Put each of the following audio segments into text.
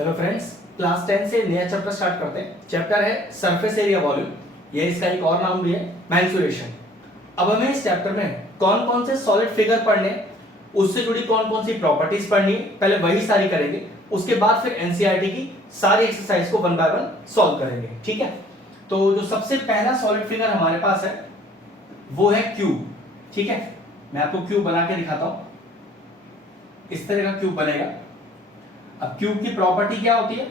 Hello friends, class 10 से नया chapter start करते हैं। चैप्टर है सरफेस एरिया वॉल्यूम। ये इसका एक और नाम भी है मेंसुरेशन। अब हमें इस चैप्टर में कौन कौन से सॉलिड फिगर पढ़ने हैं, उससे जुड़ी कौन कौन सी प्रॉपर्टीज पढ़नी है, पहले वही सारी करेंगे। उसके बाद फिर एनसीईआरटी की सारी एक्सरसाइज को वन बाय वन सॉल्व करेंगे। ठीक है, तो जो सबसे पहला सॉलिड फिगर हमारे पास है वो है क्यूब। ठीक है, मैं आपको क्यूब बना के दिखाता हूं। इस तरह का क्यूब बनेगा। अब क्यूब की प्रॉपर्टी क्या होती है?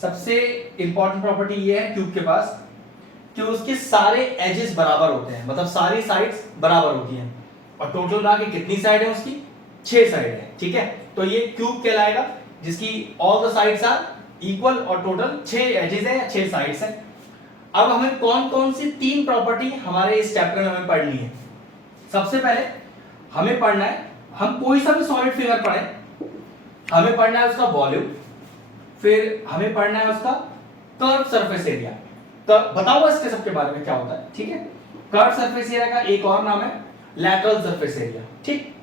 सबसे इंपॉर्टेंट प्रॉपर्टी ये है क्यूब के पास कि उसके सारे एजेस बराबर होते हैं, मतलब सारी साइड्स बराबर होती हैं। और टोटल मिला के कितनी साइड है उसकी? 6 साइड है। ठीक है, तो ये क्यूब कहलाएगा जिसकी all the sides are equal और टोटल 6 एजेस है या 6 साइड्स है। अब हमें कौन कौन सी 3 प्रॉपर्टी हमारे इस चैप्टर में हमें पढ़नी है। सबसे पहले हमें पढ़ना है, हम कोई सा भी सॉलिड फिगर पढ़ें, हमें पढ़ना है उसका वॉल्यूम, फिर हमें पढ़ना है उसका कर्व सरफेस एरिया। तो बताओ इसके सबके बारे में क्या होता है। ठीक है, कर्व सरफेस एरिया का एक और नाम है लैटरल सरफेस एरिया। ठीक,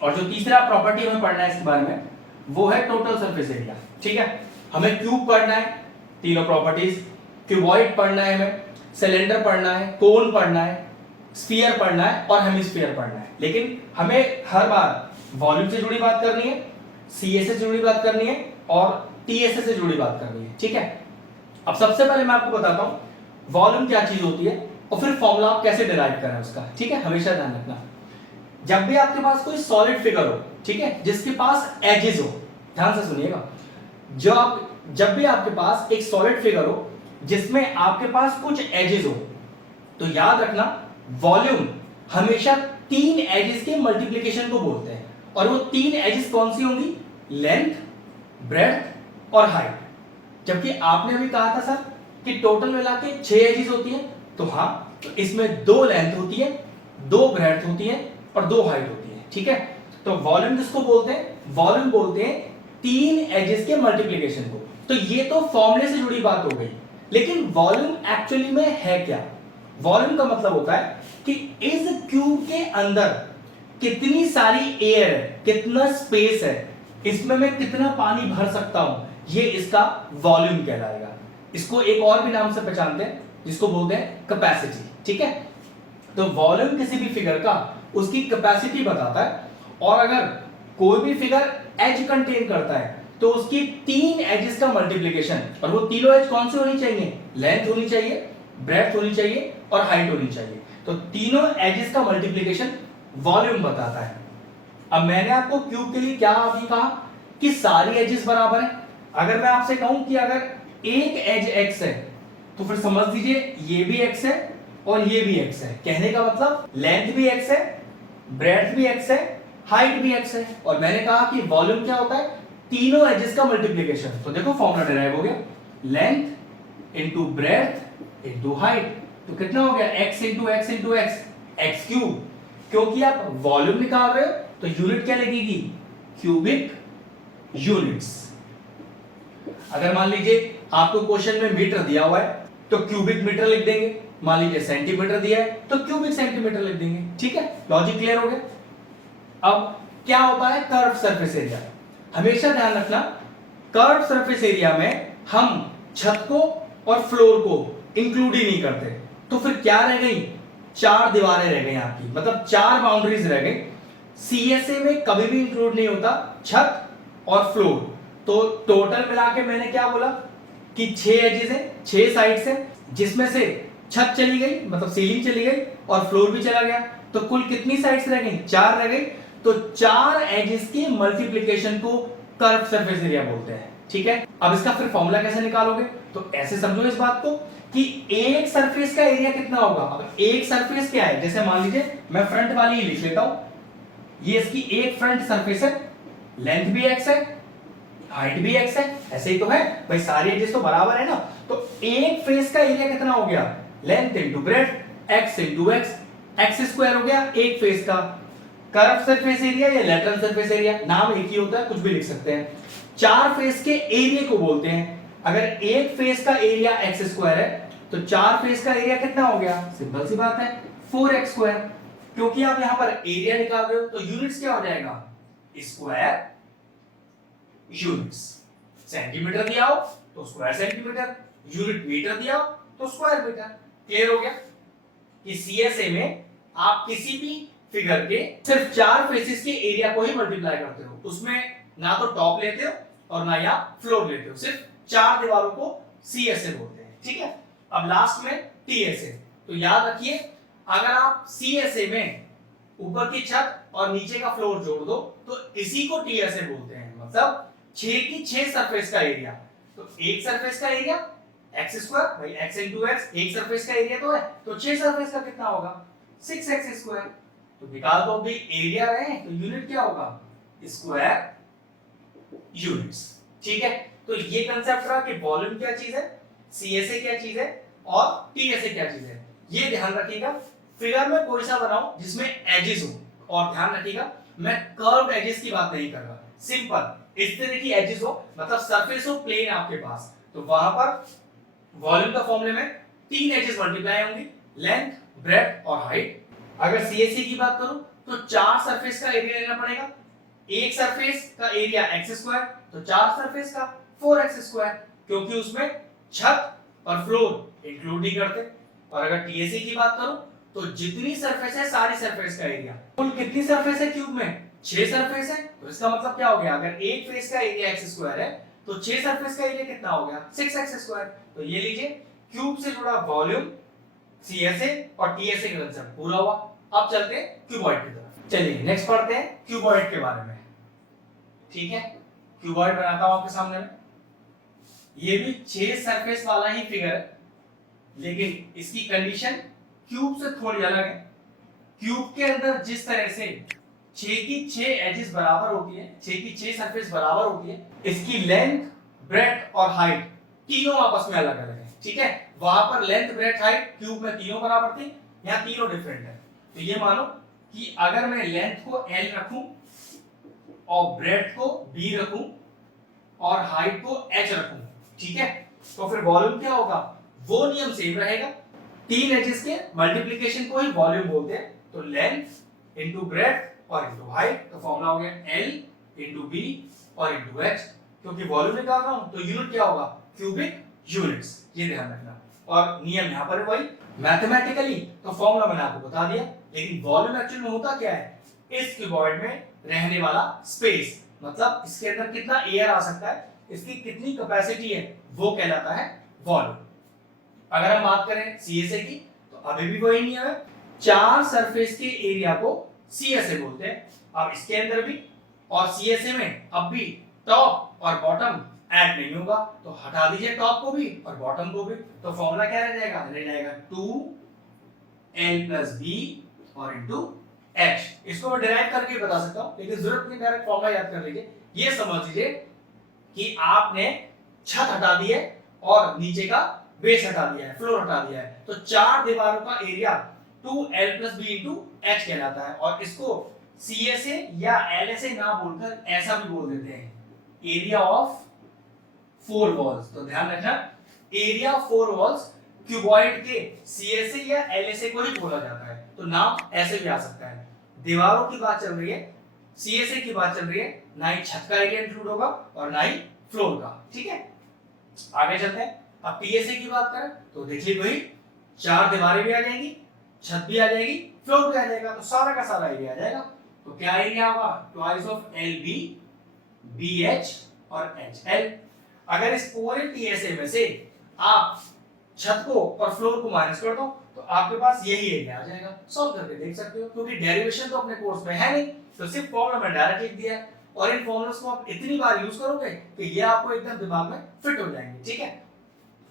और जो तीसरा प्रॉपर्टी हमें पढ़ना है इसके बारे में वो है टोटल सरफेस एरिया। ठीक है, हमें क्यूब पढ़ना है, तीनों प्रॉपर्टीज, क्यूबॉइड पढ़ना है, हमें सिलेंडर पढ़ना है, कोन पढ़ना है, स्फीयर पढ़ना है और हेमिस्फीयर पढ़ना है। लेकिन हमें हर बार वॉल्यूम से जुड़ी बात करनी है, सीएस से जुड़ी बात करनी है और टीएसए से जुड़ी बात करनी है। ठीक है, अब सबसे पहले मैं आपको बताता हूं वॉल्यूम क्या चीज होती है और फिर फॉर्मूला आप कैसे डिराइव करें उसका। ठीक है, हमेशा ध्यान रखना, जब भी आपके पास कोई सॉलिड फिगर हो, ठीक है, जिसके पास एजेस हो, ध्यान से सुनिएगा, जब भी आपके पास एक सॉलिड फिगर हो जिसमें आपके पास कुछ एजेस हो, तो याद रखना वॉल्यूम हमेशा 3 एजेस के मल्टीप्लिकेशन को बोलते हैं। और वो 3 एजेस कौन सी होंगी? लेंथ, ब्रेड्थ और हाइट। जबकि आपने अभी कहा था सर कि टोटल मिला के 6 एजेस होती है, तो हाँ, तो इसमें 2 लेंथ होती है, 2 ब्रेड्थ होती है और 2 हाइट होती है। ठीक है, तो वॉल्यूम जिसको बोलते हैं, वॉल्यूम बोलते हैं 3 एजेस के मल्टीप्लिकेशन को। तो ये तो फॉर्मूले से जुड़ी बात हो गई, लेकिन वॉल्यूम एक्चुअली में है क्या? वॉल्यूम का मतलब होता है कि इस क्यूब के अंदर कितनी सारी एयर है, कितना स्पेस है, इसमें मैं कितना पानी भर सकता हूं, ये इसका वॉल्यूम कहलाएगा। इसको एक और भी नाम से पहचानते हैं जिसको बोलते हैं कैपेसिटी। ठीक है, तो वॉल्यूम किसी भी फिगर का उसकी कैपेसिटी बताता है। और अगर कोई भी फिगर एज कंटेन करता है तो उसकी 3 एजेस का मल्टीप्लिकेशन, और वो तीनों एज कौन सी होनी चाहिए? लेंथ होनी चाहिए, ब्रेड्थ होनी चाहिए और हाइट होनी चाहिए। तो तीनों एजेस का मल्टीप्लिकेशन वॉल्यूम बताता है। अब मैंने आपको क्यूब के लिए क्या अभी कहा कि सारी एजेस बराबर है। अगर मैं आपसे कहूं कि अगर एक एज x है तो फिर समझ लीजिए ये भी x है और ये भी x है। कहने का मतलब लेंथ भी x है, ब्रेड्थ भी x है, हाइट भी x है। और मैंने कहा कि वॉल्यूम क्या होता है? तीनों एजेस का मल्टीप्लिकेशन। तो देखो फॉर्मूला डिराइव हो गया, length into breadth into height. तो कितना हो गया? x into x into x, x cube. क्योंकि आप वॉल्यूम निकाल रहे हो तो यूनिट क्या लगेगी? Cubic units. अगर मान लीजिए आपको क्वेश्चन में मीटर दिया हुआ है तो क्यूबिक मीटर लिख देंगे, मान लीजिए सेंटीमीटर दिया है तो क्यूबिक सेंटीमीटर लिख देंगे। ठीक है, लॉजिक क्लियर हो गया। अब क्या होता है कर्व सरफेस एरिया? हमेशा ध्यान रखना, कर्व सरफेस एरिया में हम छत को और फ्लोर को इंक्लूड ही नहीं करते। तो फिर क्या रह गई? 4 दीवारें रह गई आपकी, मतलब 4 बाउंड्रीज रह गई। सीएसए में कभी भी इंक्लूड नहीं होता छत और फ्लोर। तो टोटल मिला के मैंने क्या बोला कि 6 एजेस है, 6 साइड्स है, जिसमें से छत चली गई, मतलब सीलिंग चली गई और फ्लोर भी चला गया। तो कुल कितनी साइड्स रह गई? 4 रह गई। तो 4 एजेस के मल्टीप्लिकेशन को कर्व सरफेस एरिया बोलते हैं। ठीक है, अब इसका फिर फॉर्मूला कैसे निकालोगे? तो ऐसे समझो इस बात को कि एक सरफेस का एरिया कितना होगा। अब एक सरफेस क्या है? जैसे मान लीजिए मैं फ्रंट वाली ही लिख लेता हूं, ये इसकी एक फ्रंट सरफेस है, लेंथ भी x है, हाइट भी x है। ऐसे ही तो है भाई, सारी एजेस तो बराबर है ना। तो एक फेस का एरिया कितना हो गया? Length into breadth x into x, x square हो गया एक फेस का। कर्व सरफेस एरिया या लेटरल सरफेस एरिया, नाम एक ही होता है, कुछ भी लिख सकते हैं। 4 फेस के एरिया को बोलते हैं। अगर एक फेस का एरिया एक्स स्क्वायर है तो 4 फेस का एरिया कितना हो गया? सिंपल सी बात है, 4x स्क्वायर। क्योंकि आप यहां पर एरिया निकाल रहे हो तो यूनिट्स क्या हो जाएगा? Square units. सेंटीमीटर दिया हो तो स्क्वायर सेंटीमीटर, यूनिट मीटर दिया हो तो स्क्वायर मीटर। क्लियर हो गया कि सीएसए में आप किसी भी फिगर के सिर्फ 4 फेसेस के एरिया को ही मल्टीप्लाई करते हो, उसमें ना तो टॉप लेते हो और ना या फ्लोर लेते हो, सिर्फ 4 दीवारों को सीएसए बोलते हैं। ठीक है, अब लास्ट में टीएसए। तो याद रखिए, अगर आप सीएसए में ऊपर की छत और नीचे का फ्लोर जोड़ दो तो इसी को टीएसए बोलते हैं, मतलब 6 की 6 सरफेस का एरिया। तो एक सरफेस का एरिया एक्स स्क्वायर, भाई एक्स इंटू एक्स, एक सरफेस का एरिया तो है, तो 6 सरफेस का कितना होगा 6x स्क्वायर। तो निकाल दो, भाई एरिया रहे तो यूनिट क्या होगा स्क्वायर यूनिट्स। ठीक है, तो ये कंसेप्ट रहा कि वॉल्यूम क्या चीज है, सीएसए क्या चीज है और टीएसए क्या चीज है। ये ध्यान रखिएगा, फिगर में कोई सा बनाओ जिसमें एजेस हो, और ध्यान रखिएगा मैं कर्व्ड एजेस की बात नहीं कर रहा, सिंपल इस तरह की एजेस हो, मतलब सरफेस हो प्लेन आपके पास, तो वहां पर वॉल्यूम का फॉर्मूले में 3 एजेस मल्टीप्लाई होंगी, लेंथ, ब्रेड्थ और हाइट। अगर सीएसए की बात करूं तो 4 सरफेस का एरिया लेना पड़ेगा, एक सरफेस का एरिया एक्स स्क्वायर, तो 4 सरफेस का 4x स्क्वायर, क्योंकि उसमें छत और फ्लोर इंक्लूड नहीं करते। और अगर टीएसए की बात करूं तो जितनी सरफेस है सारी सरफेस का एरिया, कुल कितनी सरफेस है क्यूब में 6 सरफेस है, तो इसका मतलब क्या हो गया, अगर एक फेस का एरिया एक्स स्क्वायर है तो 6 सरफेस का एरिया कितना हो गया 6x स्क्वायर। तो ये लीजिए क्यूब से जुड़ा वॉल्यूम, सीएसए और टीएसए का कंसेप्ट पूरा हुआ। अब चलते हैं क्यूबॉइड की तरफ। चलिए नेक्स्ट पढ़ते हैं क्यूबॉइड के बारे में। ठीक है, क्यूबॉइड बनाता हूं आपके सामने में। ये भी 6 सरफेस वाला ही फिगर है, लेकिन इसकी कंडीशन क्यूब से थोड़ी अलग है। क्यूब के अंदर जिस तरह से 6 की 6 एजेस बराबर होती है, 6 की 6 सरफेस बराबर होती है, इसकी लेंथ, ब्रेड्थ और हाइट तीनों आपस में अलग अलग है। ठीक है, वहां पर लेंथ, ब्रेड्थ, हाइट क्यूब में तीनों बराबर थी, यहाँ तीनों डिफरेंट है। तो ये मानो कि अगर मैं लेंथ को L रखूं और ब्रेड्थ को B रखूं और हाइट को H रखूं, ठीक है, तो फिर वॉल्यूम क्या होगा, वो नियम सेम रहेगा। 3 एजेस के मल्टीप्लिकेशन को ही वॉल्यूम बोलते हैं। तो लेंथ इनटू ब्रेड्थ और इनटू हाइट, तो फॉर्मूला हो गया L इनटू B और इनटू H। क्योंकि वॉल्यूम निकाल रहा हूं तो यूनिट क्या होगा क्यूबिक यूनिट्स, ये ध्यान रखना। और नियम यहां पर है वही, मैथमेटिकली तो फॉर्मूला मैंने आपको बता दिया, लेकिन वॉल्यूम एक्चुअल में होता क्या है, इस क्यूबॉइड में रहने वाला स्पेस, मतलब इसके अंदर कितना एयर आ सकता है, इसकी कितनी कैपेसिटी है, वो कहलाता है वॉल्यूम। अगर हम बात करें सीएसए की तो अभी भी वही नियम है, 4 सरफेस के एरिया को सीएसए बोलते हैं। अब इसके अंदर भी और सीएसए में अब भी टॉप और बॉटम ऐड नहीं होगा, तो हटा दीजिए टॉप को भी और बॉटम को भी, तो फॉर्मूला क्या रह जाएगा 2l + b और इनटू h। इसको मैं डिराइव करके बता सकता हूं, लेकिन जरूरत नहीं, डायरेक्ट फॉर्मूला याद कर लीजिए। ये समझ लीजिए कि आपने छत हटा दी है और नीचे का बेस हटा दिया है, फ्लोर हटा दिया है, तो 4 दीवारों का एरिया 2l + b * h कहलाता है। और इसको CSA या LSA ना बोलकर ऐसा भी बोल देते हैं, एरिया ऑफ 4 वॉल्स। तो ध्यान रखना, एरिया ऑफ 4 वॉल्स क्यूबॉइड के CSA या LSA को ही बोला जाता है। तो नाम ऐसे भी आ सकता है। दीवारों की बात चल रही है, CSA की बात चल रही है, ना ही छत का एरिया इंक्लूड होगा और ना ही फ्लोर का। ठीक है, आगे चलते हैं। अब PSA की बात करें तो देख लीजिए भाई, 4 दीवारें भी आ जाएंगी, छत भी आ जाएगी, फ्लोर भी आ जाएगा, तो सारा का सारा एरिया आ जाएगा। तो क्या एरिया होगा, ट्वाइस ऑफ LB, BH और HL। अगर इस पूरे TSA में से आप छत को और फ्लोर को माइनस कर दो तो आपके पास यही एरिया आ जाएगा। सॉल्व करके देख सकते हो, क्योंकि डेरिवेशन तो अपने कोर्स में है नहीं, तो सिर्फ फॉर्मूला में डायरेक्ट लिख दिया है, और इन फॉर्मूलास को आप इतनी बार यूज करोगे कि ये आपको एकदम दिमाग में फिट हो जाएंगे। ठीक है,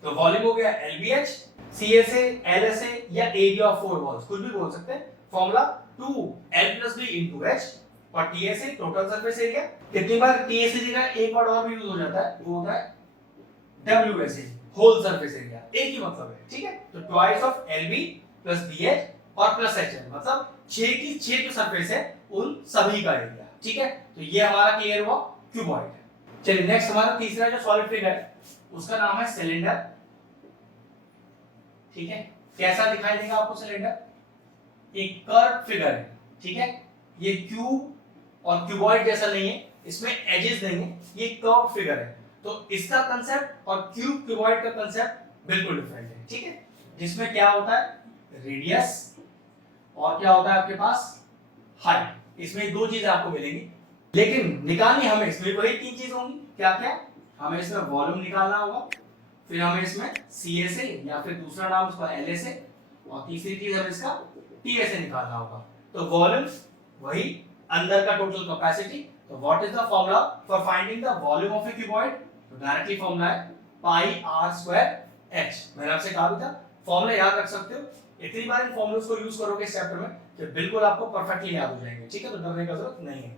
तो वॉल्यूम हो गया LBH, CSA, LSA या एरिया ऑफ 4 वॉल्स, कुछ भी बोल सकते हैं। फॉर्मूला 2l + b * h, और TSA टोटल सरफेस एरिया। कितनी बार TSA जगह एक वर्ड और भी यूज हो जाता है, वो होता है WSA, होल सरफेस एरिया, एक ही मतलब है। ठीक है, तो ट्वाइस ऑफ LB + BH और प्लस HL, मतलब 6 की 6 जो सरफेस है उन सभी का एरिया। ठीक है, तो ये हमारा क्लियर हुआ क्यूबॉइड। चलिए नेक्स्ट हमारा तीसरा जो सॉलिड फिगर है उसका नाम है सिलेंडर। ठीक है, कैसा दिखाई देगा आपको सिलेंडर, एक कर्व फिगर है। ठीक है, ये क्यूब और क्यूबॉइड जैसा नहीं है, इसमें एजेस नहीं है, ये कर्व फिगर है। तो इसका कंसेप्ट और क्यूब क्यूबॉइड का कंसेप्ट बिल्कुल डिफरेंट है, ठीक है। जिसमें क्या होता है रेडियस और क्या होता है आपके पास हाइट, इसमें दो चीजें आपको मिलेंगी, लेकिन निकालनी हमें इसमें वही तीन चीज होंगी। क्या क्या? हमें इसमें वॉल्यूम निकालना होगा, फिर हमें इसमें CSA या फिर दूसरा नाम उसका LSA, और तीसरी चीज हमें इसका TSA निकालना होगा। तो वॉल्यूम वही अंदर का टोटल कैपेसिटी। तो what is the formula for finding the volume of A cuboid? तो डायरेक्टली फॉर्मूला है पाई आर स्क्वायर एच। मैंने आपसे कहा भी था फॉर्मूला याद रख सकते हो, इतनी बार इन फॉर्मूलास को यूज करोगे इस चैप्टर में कि बिल्कुल आपको परफेक्टली याद हो जाएंगे, ठीक है। तो डरने का जरूरत नहीं है।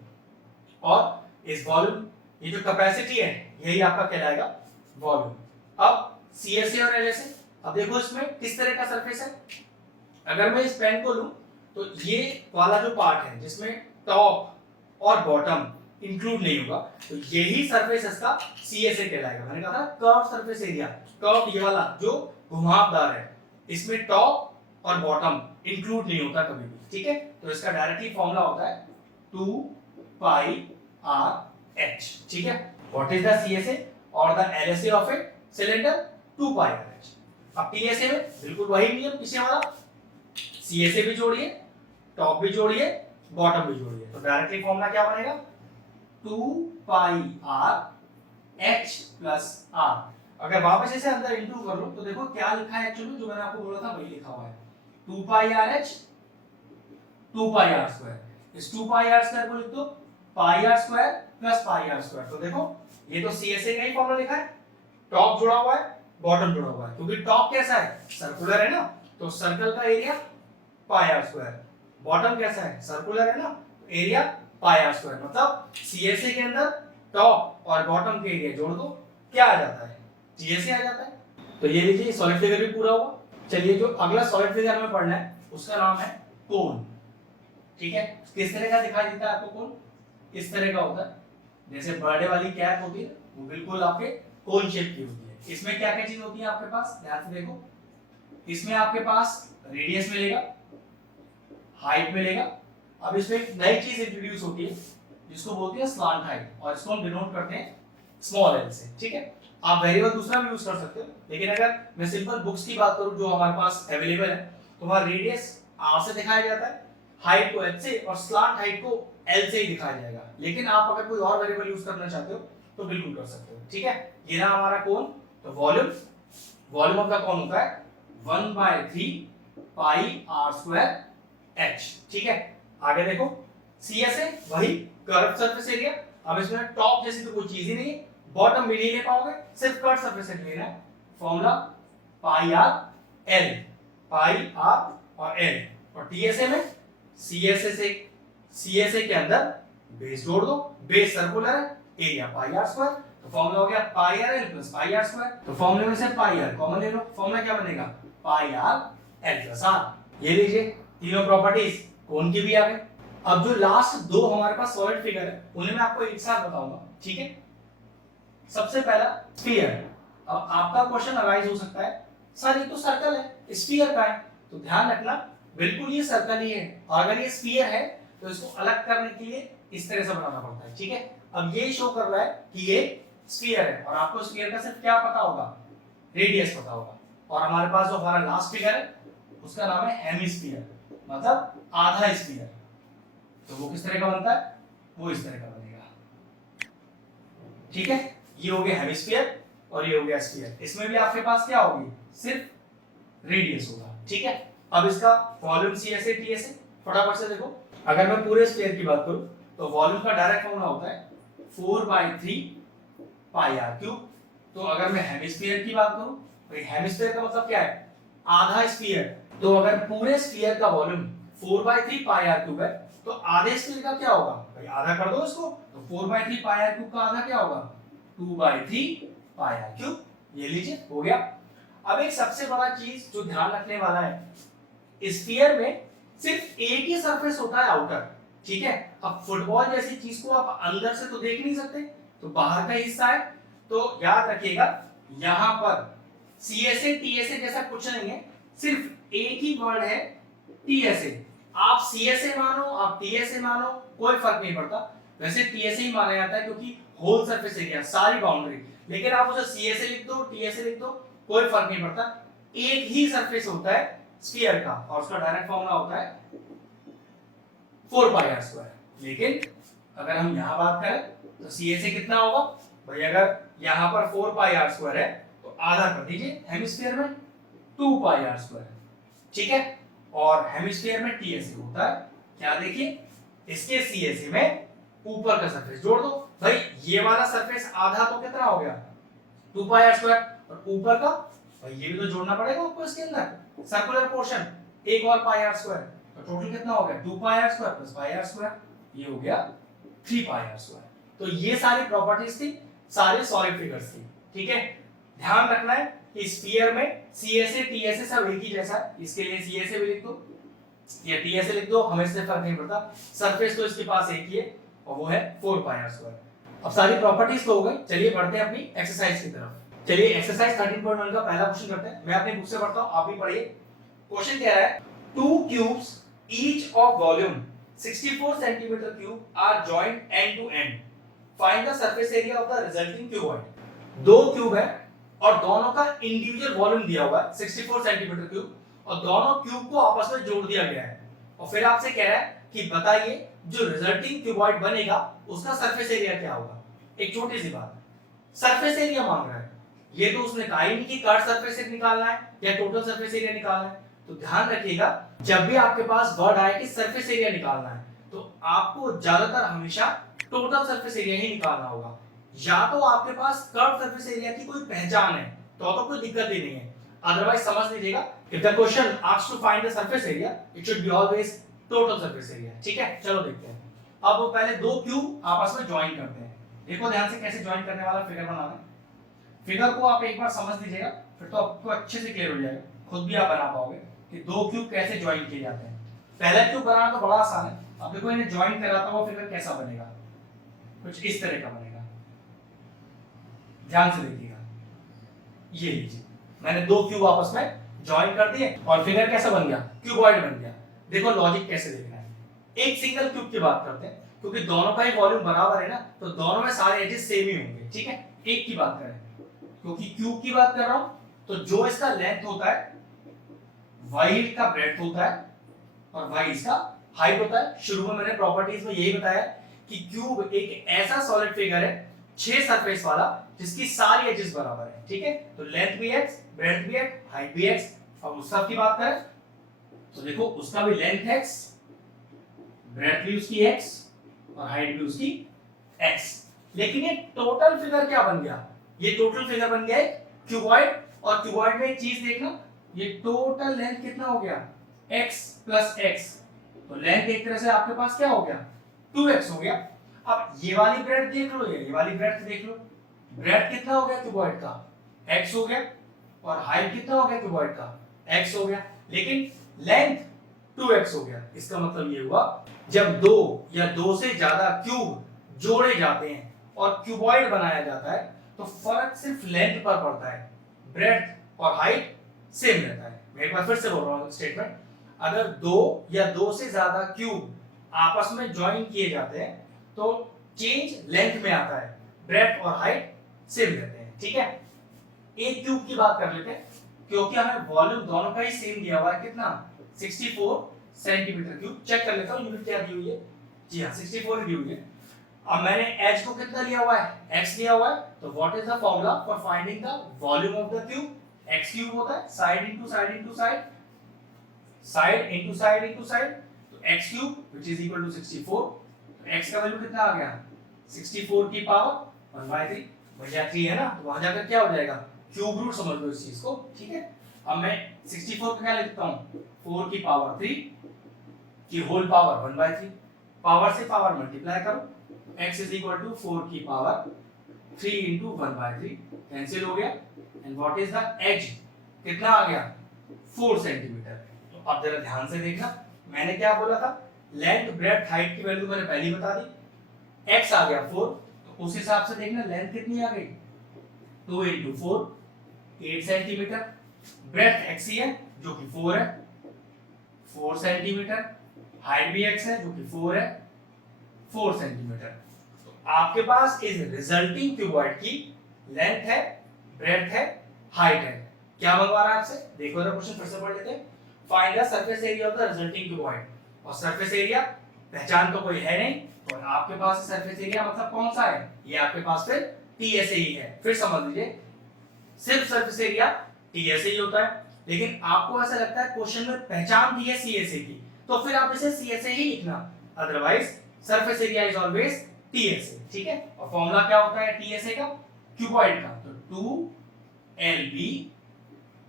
और इस वॉल्यूम, ये जो कैपेसिटी है यही आपका कहलाएगा वॉल्यूम। अब CSA और LSA, अब देखो इसमें किस तरह का सरफेस है। अगर मैं इस पेन को लूं तो ये वाला जो पार्ट है जिसमें टॉप और बॉटम इंक्लूड नहीं होगा, तो यही सरफेस इसका CSA कहलाएगा। मैंने कहा था कर्व सरफेस एरिया, कर्व ये वाला जो घुमावदार है, इसमें टॉप और बॉटम इंक्लूड नहीं होता कभी भी, ठीक है। तो इसका डायरेक्टली फॉर्मूला होता है 2 पाई आर एच, ठीक है। व्हाट इज द CSA और the LSA of a cylinder? 2 pi r H. अब TSA में बिल्कुल वही नियम पीछे वाला, CSA भी जोड़िए, टॉप भी जोड़िए, बॉटम भी जोड़िए, तो डायरेक्टली फॉर्मूला क्या बनेगा 2 pi r H plus are. अगर वापस इसे अंदर इंटू कर लो तो देखो क्या लिखा है एक्चुअली, जो मैंने आपको बोला था वही लिखा हुआ है 2 pi r h 2 pi are square. इस 2 पाई आर स्क्वायर को लिख दो pi are square plus pi are square. तो देखो ये तो CSA का ही फॉर्मूला लिखा है, टॉप जुड़ा हुआ है, बॉटम जुड़ा हुआ है, क्योंकि टॉप कैसा है सर्कुलर है ना, तो सर्कल का area pi are square. Bottom कैसा है सर्कुलर है ना, एरिया पाई आर स्क्वायर। मतलब CSA के अंदर टॉप और बॉटम के एरिया जोड़ दो, क्या आ जाता है TSA आ जाता है। तो ये लीजिए सॉलिड फिगर भी पूरा हुआ। चलिए जो अगला सॉलिड फिगर हमें पढ़ना है उसका नाम है कोन, ठीक है। किस तरह का दिखाई देता है आपको कोन? इस तरह का होता है, जैसे बर्थडे वाली कैप होती है वो बिल्कुल आपके कोन शेप की होती है। इसमें क्या क्या चीज होती है आपके पास, ध्यान से देखो। इसमें आपके पास रेडियस मिलेगा, हाइट मिलेगा। अब इसमें एक नई चीज इंट्रोड्यूस होती है जिसको बोलते हैं स्लांट हाइट, और इसको हम डिनोट करते हैं स्मॉल l से, ठीक है। आप वेरिएबल दूसरा भी यूज कर सकते हो, लेकिन अगर मैं सिंपल बुक्स की बात करूं जो हमारे पास अवेलेबल है, तो वहां रेडियस r से दिखाया जाता है, हाइट को h से, और स्लांट हाइट को l से ही दिखाया जाएगा। लेकिन आप अगर कोई और वेरिएबल यूज करना चाहते हो तो बिल्कुल कर सकते हो, ठीक है। ये ना हमारा कोन। तो वॉल्यूम ऑफ द कोन होता है 1/3 पाई आर स्क्वायर h, ठीक है। आगे देखो CSA वही कर्व सरफेस एरिया। अब इसमें टॉप जैसी तो कोई चीज ही नहीं है, बॉटम भी नहीं ले पाओगे, सिर्फ कर्व सरफेस एरिया लेना है। Formula pi r l, pi r और एल। और TSA में CSA के अंदर बेस जोड़ दो, बेस सर्कुलर है, एरिया पाई आर स्क्वायर। तो फॉर्मूला हो गया pi r l plus pi are square. तो फॉर्मूले में से पाई आर कॉमन ले लो, फॉर्मूला क्या बनेगा पाई आर एल प्लस आर। ये लीजिए तीनों प्रॉपर्टीज कोन की भी आ गई। अब जो लास्ट दो हमारे पास सॉलिड फिगर है उन्हें मैं आपको एक साथ बताऊंगा, ठीक है। सबसे पहला स्फीयर। अब आपका क्वेश्चन अराइज हो सकता है सर ये तो सर्कल है, स्फीयर का है। तो ध्यान रखना बिल्कुल ये सर्कल ही है, और अगर ये स्फीयर है तो इसको अलग करने के लिए इस तरह से बनाना पड़ता है, ठीक है। अब ये शो कर रहा है कि ये स्फीयर है, और आपको स्फीयर का सिर्फ क्या पता होगा, रेडियस पता होगा। और हमारे पास जो हमारा लास्ट फिगर है उसका नाम है हेमिस्फीयर, मतलब आधा स्फीयर। तो वो किस तरह का बनता है, वो इस तरह का बनेगा, ठीक है। ये हो गया हेमिस्फीयर और ये हो गया स्फीयर। इसमें भी आपके पास क्या होगी, सिर्फ रेडियस होगा, ठीक है। अब इसका वॉल्यूम CSA TSA फटाफट से देखो। अगर मैं पूरे स्फीयर की बात करूं तो वॉल्यूम का डायरेक्ट फॉर्मूला होता है 4/3 पाई आर क्यूब। तो अगर मैं हेमिस्फीयर की बात करूं तो हेमिस्फीयर का मतलब क्या है, आधा स्फीयर। तो अगर पूरे स्फीयर का वॉल्यूम 4/3 पाई आर क्यूब है तो आधे स्फीयर का क्या होगा, भाई आधा कर दो इसको। तो 4/3 पाई आर क्यूब का आधा क्या होगा 2/3 पाई आर क्यूब। ये लीजिए हो गया। अब एक सबसे बड़ा चीज जो ध्यान रखने वाला है, स्फीयर में सिर्फ एक ही सरफेस होता है आउटर, ठीक है। अब फुटबॉल जैसी चीज को आप अंदर से तो देख नहीं सकते, तो बाहर का हिस्सा है। तो याद रखिएगा यहां पर CSA TSA जैसा कुछ नहीं है, सिर्फ एक ही वर्ड है TSA। आप CSA मानो आप TSA मानो कोई फर्क नहीं पड़ता। वैसे TSA ही माना जाता है क्योंकि होल सरफेस एरिया सारी बाउंड्री, लेकिन आप उसे सी ए से लिख दो, टी ए से लिख दो, कोई फर्क नहीं पड़ता, एक ही सरफेस होता है स्फीयर का और उसका डायरेक्ट फॉर्मूला होता है 4πr²। लेकिन अगर हम यहां बात करें तो सी ए से कितना होगा भाई, अगर यहां पर 4πr² है तो आधा कर दीजिए हेमिस्फीयर में 2πr², ठीक है। और हेमिस्फीयर में टी ए से होता है क्या, देखिए इसके सी ए से में ऊपर का सरफेस जोड़ दो भाई, ये वाला सरफेस आधा तो कितना हो गया 2πr² और ऊपर का भाई ये भी तो जोड़ना पड़ेगा आपको इसके अंदर, सर्कुलर पोर्शन एक और πr², तो टोटल कितना हो गया 2πr² प्लस πr², ये हो गया 3πr²। तो ये सारी प्रॉपर्टीज थी, सारे सॉलिड फिगर्स थी, ठीक है। ध्यान रखना है कि स्फीयर में सी ए से टी ए से सब एक ही जैसा है, इसके लिए सी ए से भी लिख दो या टी ए से लिख दो, हमें इससे फर्क नहीं पड़ता, सरफेस तो इसके पास एक ही है और वो है 4πr²। अब सारी प्रॉपर्टीज तो हो गई, चलिए बढ़ते हैं अपनी एक्सरसाइज की तरफ। चलिए एक्सरसाइज 13.1 का पहला क्वेश्चन करते हैं, मैं अपनी बुक से पढ़ता हूं, आप भी पढ़िए। क्वेश्चन कह रहा है 2 cubes each of volume 64 centimeter cube are joined end to end, find the surface area of the resulting cuboid। दो क्यूब है और दोनों का इंडिविजुअल वॉल्यूम दिया हुआ है 64 सेंटीमीटर क्यूब और दोनों क्यूब को आपस में जोड़ दिया गया है और फिर आपसे कह रहा है कि बताइए जो रिजल्टिंग क्यूबॉइड बनेगा उसका सरफेस एरिया क्या होगा। एक छोटी सी बात, सरफेस एरिया मांग रहा है, ये तो उसने कहा ही नहीं कि कर्व सरफेस एरिया निकालना है या टोटल सरफेस एरिया निकालना है। तो ध्यान रखिएगा जब भी आपके पास वर्ड आए कि सरफेस एरिया निकालना है तो आपको ज्यादातर हमेशा टोटल सरफेस एरिया ही निकालना होगा, या तो आपके पास कर्व सरफेस एरिया की कोई पहचान है तो कोई दिक्कत ही नहीं है, अदरवाइज समझ लीजिएगा if the question asks to find the surface area it should be always total surface area, ठीक है। चलो देखते हैं। अब पहले दो क्यूब आपस में ज्वाइन करते हैं, देखो ध्यान से कैसे ज्वाइन करने वाला फिगर बनाना है। फिगर को आप एक बार समझ लीजिएगा फिर तो आपको अच्छे से क्लियर हो जाएगा, खुद भी आप बना पाओगे कि दो क्यूब कैसे ज्वाइन किए जाते हैं। पहला क्यूब बनाना तो बड़ा आसान है, अब देखो इन्हें ज्वाइन कराता हुआ फिगर कैसा बनेगा, कुछ इस तरह का बनेगा, ध्यान से देखिएगा। ये लीजिए मैंने दो क्यूब आपस में ज्वाइन कर दिए और फिगर कैसा बन गया, क्यूबॉइड बन गया। देखो लॉजिक कैसे देखना है, एक सिंगल क्यूब की बात करते हैं क्योंकि दोनों का ही वॉल्यूम बराबर है ना, तो दोनों में सारे एजेस सेम ही होंगे, ठीक है। एक की बात करें क्योंकि क्यूब की बात कर रहा हूं तो जो इसका लेंथ होता है वही इसका ब्रेड्थ होता है और वही इसका हाइट होता है। शुरू में मैंने प्रॉपर्टीज में यही बताया कि क्यूब एक ऐसा सॉलिड फिगर है 6 सरफेस वाला जिसकी सारी एजेस बराबर है, ठीक है। तो लेंथ भी x, ब्रेड्थ भी x, हाइट भी x। अब उस सब की बात करें तो देखो उसका भी लेंथ x, ब्रेड्थ भी उसकी x और हाइट भी उसकी x। लेकिन ये टोटल फिगर क्या बन गया, ये टोटल फिगर बन गया क्यूबॉइड। और क्यूबॉइड में एक चीज देखना, ये टोटल लेंथ कितना हो गया x प्लस x, तो लेंथ एक तरह से आपके पास क्या हो गया 2x हो गया। अब ये वाली ब्रेड्थ देख लो, ये वाली ब्रेड्थ देख लो, ब्रेड्थ कितना हो गया क्यूबॉइड का x हो गया और हाइट कितना हो गया क्यूबॉइड का x हो गया, लेकिन लेंथ 2x हो गया। इसका मतलब ये हुआ जब दो या दो से ज्यादा क्यूब जोड़े जाते हैं और क्यूबॉइड बनाया जाता है तो फर्क सिर्फ लेंथ पर पड़ता है, ब्रेड्थ और हाइट सेम रहता है। मैं एक बार फिर से बोल रहा हूं स्टेटमेंट, अगर दो या दो से ज्यादा क्यूब आपस में ज्वाइन किए जाते हैं तो चेंज लेंथ में आता है, ब्रेड्थ और हाइट सेम रहते हैं, ठीक है। एक क्यूब की बात कर लेते हैं क्योंकि हमें वॉल्यूम दोनों का ही सेम दिया हुआ है, कितना 64 सेंटीमीटर क्यूब। चेक कर लेता हूं यूनिट क्या दी हुई है, जी हां 64 दी हुई है। अब मैंने h को कितना लिया हुआ है x लिया हुआ है, तो what is the formula for finding the volume of the cube, x cube होता है side into side into side, side into side into side, तो x cube which is equal to 64, तो x का value कितना आ गया 64 की power 1/3 भैया 3 है ना, तो वहां जाकर क्या हो जाएगा क्यूब रूट, समझ लो इस चीज को, ठीक है। अब मैं 64 को क्या लिखता हूं 4 की पावर 3 की होल पावर 1/3, पावर से पावर मल्टीप्लाई करो, x is equal to 4 की पावर 3 into 1/3 कैंसिल हो गया, and what is the edge कितना आ गया 4 सेंटीमीटर। तो अब जरा ध्यान से देखना, मैंने क्या बोला था लेंथ ब्रेड्थ हाइट की वैल्यू मैंने पहले ही बता दी, x आ गया 4, तो उस हिसाब से देखना लेंथ कितनी आ गई 2 into 4 8 सेंटीमीटर, ब्रेड्थ x ही है जो कि 4 है 4 सेंटीमीटर, हाइट भी x है जो कि 4 है 4 सेंटीमीटर। तो आपके पास इस रिजल्टिंग क्यूबॉइड की लेंथ है, ब्रेड्थ है, हाइट है। क्या मंगवा रहा है आपसे? देखो जरा क्वेश्चन फिर से पढ़ लेते हैं। Find the surface area of the resulting cuboid. और सरफेस एरिया पहचान तो कोई है नहीं, और आपके पास सरफेस एरिया मतलब कौन सा है? ये आपके पास फिर टीएसए ही है। फिर समझ लीजिए, सिर्फ सरफेस एरिया टीएसए ही होता है, लेकिन आपको ऐसा लगता है क्वेश्चन में पहचान दी है सीएसए की, तो फिर आप इसे सीएसए ही लिखना, otherwise surface area is always TSA. ठीक है, और फॉर्मूला क्या होता है टीएसए का? क्यूबॉइड का, तो 2LB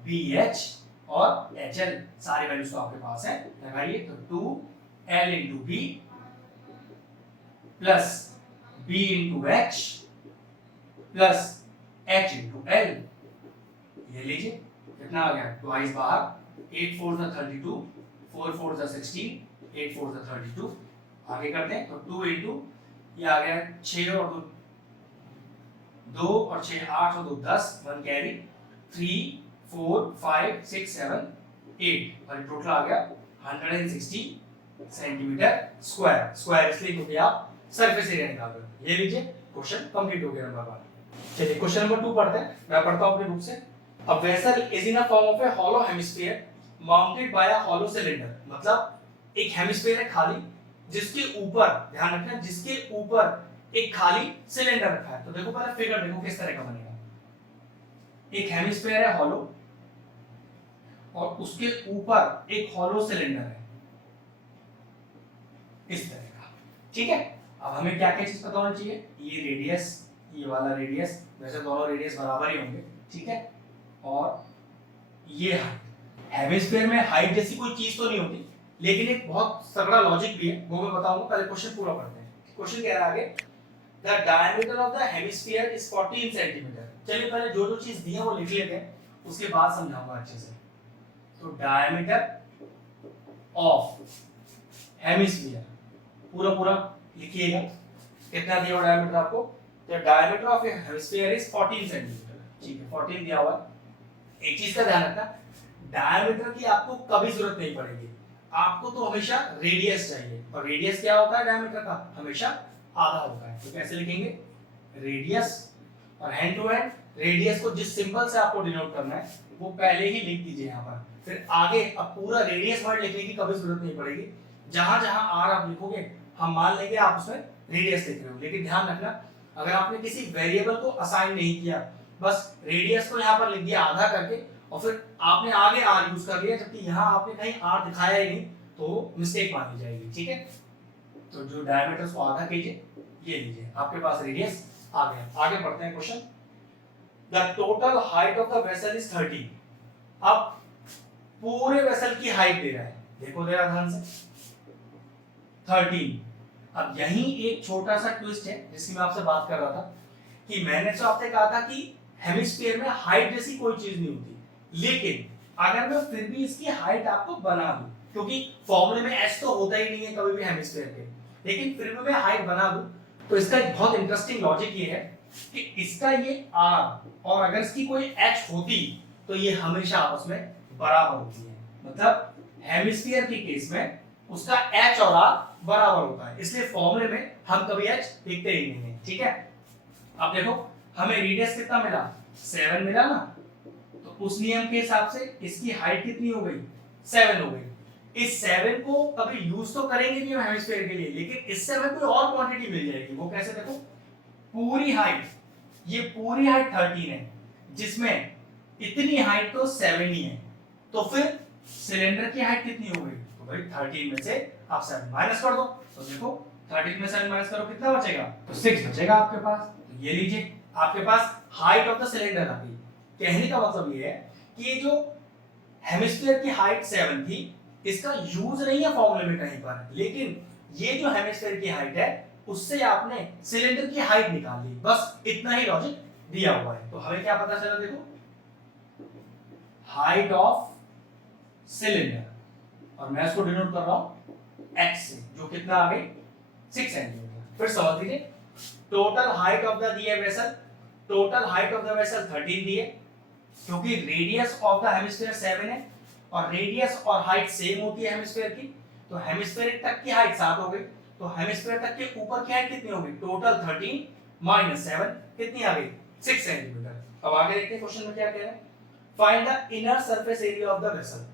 BH और HL सारी वैल्यूज तो आपके पास है, लगाइए। तो 2L into B plus B into H plus H into L। ये लीजिए कितना आ गया? ट्वाइस बाहर, 8 4 32, 4 4 16, 8 4 32। आगे करते हैं तो 2 into ये आ गया 6 और 2 और 6 8 और 2 10, 1 कैरी, 3 4 5 6 7 8 और टोटल आ गया 160 सेंटीमीटर स्क्वायर। स्क्वायर इसलिए क्योंकि आप सरफेस एरिया निकाल रहे हो। ये लीजिए क्वेश्चन कंप्लीट हो गया नंबर 1। चलिए क्वेश्चन नंबर 2 पढ़ते हैं। मैं पढ़ता हूं अपने बुक से। A vessel is in a form of a hollow hemisphere mounted by a hollow cylinder। मतलब एक हेमिस्फीयर है खाली, जिसके ऊपर, ध्यान रखना, जिसके ऊपर एक खाली सिलेंडर रखा है। तो देखो पहले फिगर देखो किस तरह का बनेगा। एक हेमिस्फीयर है हॉलो, और उसके ऊपर एक हॉलो सिलेंडर है इस तरह का। ठीक है, अब हमें क्या क्या चीज पता होनी चाहिए? ये रेडियस, ये वाला रेडियस, वैसे दोनों रेडियस बराबर ही होंगे। ठीक है, और ये हाइट। हेमिस्फीयर में हाइट जैसी कोई चीज तो नहीं होती, लेकिन एक बहुत तगड़ा लॉजिक भी है, वो मैं बताऊंगा। पहले क्वेश्चन पूरा पढ़ते हैं। क्वेश्चन कह रहा है आगे, the diameter of the hemisphere is 14 centimetre. चलिए पहले जो जो चीज दी है वो लिख लेते हैं, उसके बाद समझाऊंगा अच्छे से। तो डायमीटर ऑफ हेमिस्फीयर पूरा पूरा लिखिएगा। कितना दिया हुआ डायमीटर आपको? तो diameter of A hemisphere is 14 centimetre. ठीक है, 14 दिया हुआ है। एक चीज का ध्यान रखना, डायमीटर की आपको कभी जरूरत नहीं पड़ेगी, आपको तो हमेशा रेडियस चाहिए। और रेडियस क्या होता है डायमीटर का? हमेशा आधा होता है। तो कैसे लिखेंगे? रेडियस, और हैंड टू हैंड रेडियस को जिस सिंबल से आपको डिनोट करना है वो पहले ही लिख दीजिए यहाँ पर। फिर आगे अब पूरा रेडियस वर्ड लिखने की कभी जरूरत नहीं पड़ेगी। जहां जहां आर आप लिखोगे हम मान लेंगे आप उसमें रेडियस लिख रहे हो, लेकिन ध्यान रखना अगर आपने किसी वेरिएबल को असाइन नहीं किया, बस रेडियस को यहाँ पर लिख दिया आधा करके, और फिर आपने आगे आर यूज कर लिया, जबकि यहाँ आपने कहीं आर दिखाया ही नहीं, तो मिस्टेक मानी जाएगी। ठीक है, तो जो डायमीटर को आधा कीजिए, ये लीजिए आपके पास रेडियस आ गया। आगे बढ़ते हैं question. The total height of the vessel is 30। अब पूरे वेसल की हाइट दे रहा है, देखो दे रहा ध्यान से, 13। अब यही एक छोटा सा ट्विस्ट है जिसकी मैं आपसे बात कर रहा था, कि मैंने तो आपसे कहा था कि हेमिस्फीयर में हाइट जैसी कोई चीज नहीं होती, लेकिन अगर मैं फिर भी इसकी हाइट आपको बना दूं, क्योंकि फॉर्मूले में एच तो होता ही नहीं है कभी भी हेमिस्फीयर के, लेकिन फिर भी मैं हाइट बना दूं, तो इसका एक बहुत इंटरेस्टिंग लॉजिक ये है कि इसका ये आर, और अगर इसकी कोई एच होती तो ये हमेशा आपस में बराबर होती है। मतलब हेमिस्फीयर के केस में उसका एच और आर बराबर होता है, इसलिए फॉर्मूले में हम कभी एच लिखते ही नहीं है। ठीक है, अब देखो हमें रेडियस कितना मिला? 7 मिला ना, तो उस नियम के हिसाब से इसकी हाइट कितनी हो गई? 7 हो गई। इस 7 को कभी यूज तो करेंगे नहीं हम हेमिस्फीयर के लिए, लेकिन इससे हमें कोई और क्वांटिटी मिल जाएगी। वो कैसे? देखो पूरी हाइट, ये पूरी हाइट 13 है, जिसमें इतनी हाइट तो 7 ही है, तो फिर सिलेंडर की हाइट कितनी हो गई? तो भाई 13 में से आप 7 माइनस कर दो, तो देखो 13 में 7 माइनस करो कितना बचेगा? तो 6 बचेगा आपके पास। तो ये लीजिए आपके पास हाइट ऑफ द सिलेंडर आ गई। कहने का मतलब ये है कि ये जो हेमिस्फीयर की हाइट 7 थी, इसका यूज नहीं है फॉर्मूले में कहीं पर, लेकिन ये जो हेमिस्फीयर की हाइट है उससे आपने सिलेंडर की हाइट निकाल ली, बस इतना ही लॉजिक दिया हुआ है। तो हमें क्या पता चला? देखो हाइट ऑफ सिलेंडर, और मैं इसको डिनोट कर रहा हूं x से, जो कितना आ गई? 6 सेंटीमीटर। फिर समझ लीजिए टोटल हाइट ऑफ द दिए vessel, total height of the vessel 13 दिए, क्योंकि रेडियस ऑफ द हेमिस्फीयर 7 है, और रेडियस और हाइट सेम होती है हेमिस्फीयर की, तो हेमिस्फीयर तक की हाइट 7 हो गई, तो हेमिस्फीयर तक के ऊपर की हाइट कितनी हो गई? टोटल 13 माइनस 7 कितनी आ गई? 6 सेंटीमीटर। अब आगे देखते हैं क्वेश्चन में क्या कह रहा है, find the inner surface area of the vessel.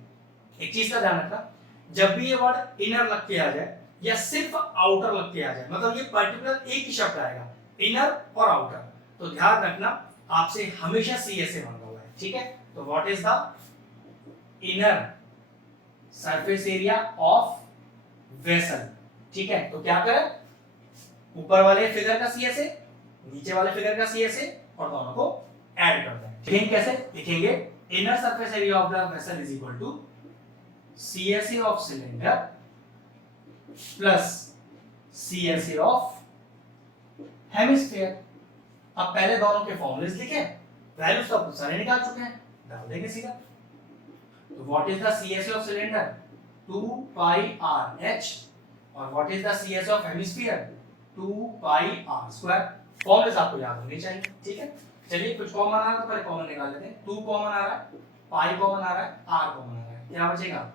एक चीज का ध्यान रखना, जब भी ये वर्ड इनर लग के आ जाए या सिर्फ आउटर लग के आ जाए, मतलब ये पर्टिकुलर एक ही शब्द आएगा, इनर और आउटर, तो ध्यान रखना आपसे हमेशा CSA मांगा हुआ है, ठीक है। तो what is the inner surface area of vessel, ठीक है। तो क्या करें, ऊपर वाले फिगर का CSA, नीचे वाले फिगर का CSA, और दोनों को ऐड कर दें। ठीक है, कैसे लिखेंगे, inner surface area of the vessel is equal to CSA ऑफ cylinder plus CSA of hemisphere. अब पहले दोनों के फॉर्मूलेस लिखे, वैल्यूज तो आप सारे निकाल चुके हैं, डाल देंगे सीधा। तो व्हाट इज द CSA ऑफ सिलेंडर, 2 पाई RH, और what is the CSA of hemisphere, 2 pi R square. Formulas आपको याद होने चाहिए, ठीक है। चलिए कुछ कॉमन आ रहा है तो पहले कॉमन निकाल लेते हैं। 2 कॉमन आ रहा है, पाई कॉमन आ रहा है, R कॉमन आ रहा है, क्या बचेगा,